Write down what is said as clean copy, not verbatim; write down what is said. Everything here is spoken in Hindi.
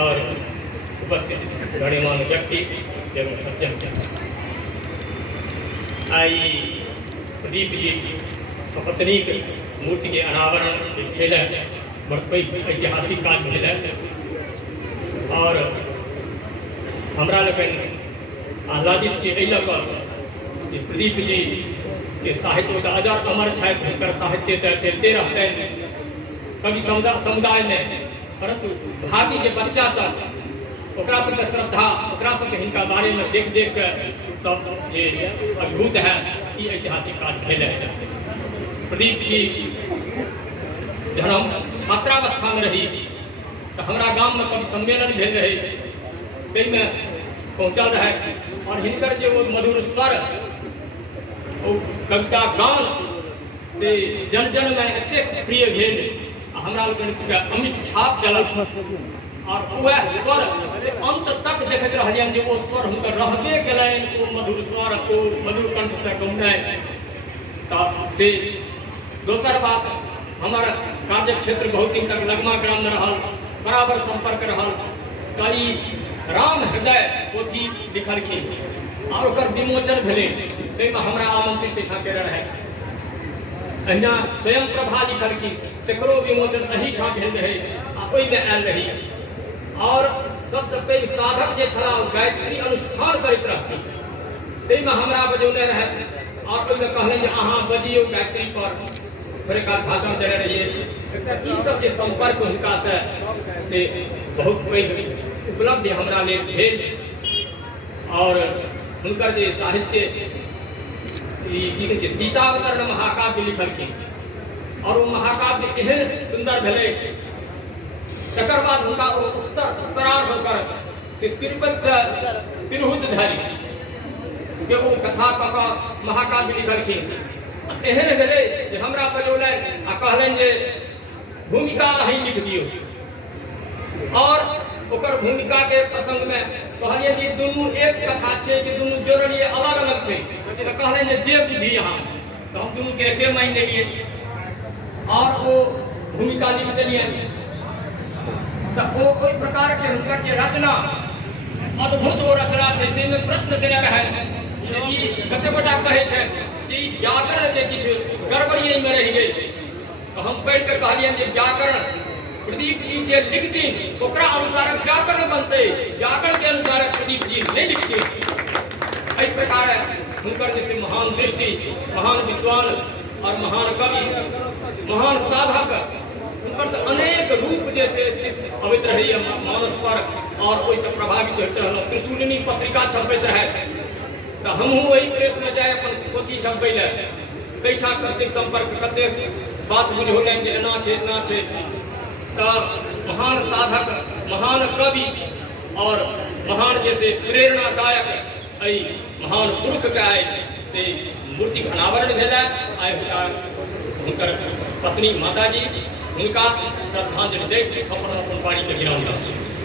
और उपस्थित गणमान्य व्यक्ति एवं सज्जन आई प्रदीप जी सपत्नी मूर्ति के अनावरण भेल बड़ ऐतिहासिक काज भेल और हमरा लोकनि आह्लादित छी एहि लऽ कऽ प्रदीप जी के साहित्य तऽ अजर अमर छथि, हुनकर साहित्य तऽ चलिते रहतनि कवि समुदाय में, परंतु भावी के बच्चा सब ओकरा सबके श्रद्धा ओकरा सबके हिनका बारे में देख देख के सब जे अद्भुत है ई ऐतिहासिक काज भेल है। प्रदीप जी जहन हम छात्रावस्था में रही तो हमारा गांव में कवि सम्मेलन भेल रहे, ताहिमे पहुँचल रहे और हिनकर जो वो मधुर स्वर वो कविता गान से जन जन में एतेक प्रिय भेल, हमरा लोगन अमिट छाप देलक और वह स्वर से अंत तक देखते रहलियन जे वो स्वर हुनकर रहबे केलनि, ओ मधुर स्वर को मधुर कंठ से गौनाइ। से दोसर बात हमार कार्य क्षेत्र बहुत दिन तक लगमा ग्राम में रहल, बराबर संपर्क रहल, कई राम हृदय पोथी लिखलखिन और ओकर विमोचन भेलै, ताहिमे हमरा आमंत्रित ठाम केने रहै। अहिना स्वयं प्रभा लिखलखिन, तकरो विमोचन अही ठाम भेल रहै आ ओहिमे आयल रही। और सबसे पैघ साधक जे छलाह गायत्री अनुष्ठान करैत रहथिन, ताहिमे हमरा बजौने रहथि और ओहिमे कहलनि जे अहाँ बजियौ गायत्री पर, थोड़े काल भाषण देने रहिए। ई सब जे संपर्क हुनका से बहुत पैघ उपलब्धि हमरा लेल भेल और हुनकर जे साहित्य सीतावतरण महाकाव्य लिखलखिन और वो महाकाव्य एहन सुंदर भेलै, तकर बाद हुनका उत्तरार्ध होकर से तिरुपति से तिरहुत धरि के वो कथा कऽ महाकाव्य लिखलखिन। एहन भेलै जे हमरा बजौलनि आ कहलनि जे भूमिका अहीं लिख दियौ और ओकर भूमिका के प्रसंग में कहलिए कि दुनू एक कथा छै कि दुनू जोड़लिए अलग अलग छै, तो कहलनि जे बुझी अहाँ, तो हम दुनू के एके मानि लेलिए और वो भूमिका लिख देलिए। तो वो कोई प्रकार के हुनकर के रचना अद्भुत वो रचना छै, ताहिमे प्रश्न केने रहै कि कते गोटा कहै छथि कि व्याकरण के किछु गड़बड़ी एहिमे रहि गेल, तो हम पढ़ि के कहलिए जे व्याकरण प्रदीप जी जे लिखथिन ओकरा अनुसार व्याकरण बनते, व्याकरण के अनुसार प्रदीप जी नहीं लिखथिन। एहि प्रकार हुनकर जैसे महान दृष्टि, महान विद्वान और महान कवि, महान साधक, हुनकर तो अनेक रूप जैसे अबैत रही मानस पर और ओहिसँ प्रभावित होइत रहलहुँ। त्रिशूलिनी पत्रिका छपैत रहे तो हमहूँ वही प्रेस में जाए अपन पोथी छपबै ले, कैठा कतेक संपर्क कतेक बात बुझौलनि जे एना छै एना छै। तो महान साधक, महान कवि और महान जैसे प्रेरणादायक एहि महान पुरुष के आय से मूर्ति अनावरण भेल। आइ हुनकर पत्नी माताजी हुनका श्रद्धांजलि दैत अपन अपन वाणी के विराम दै छथि।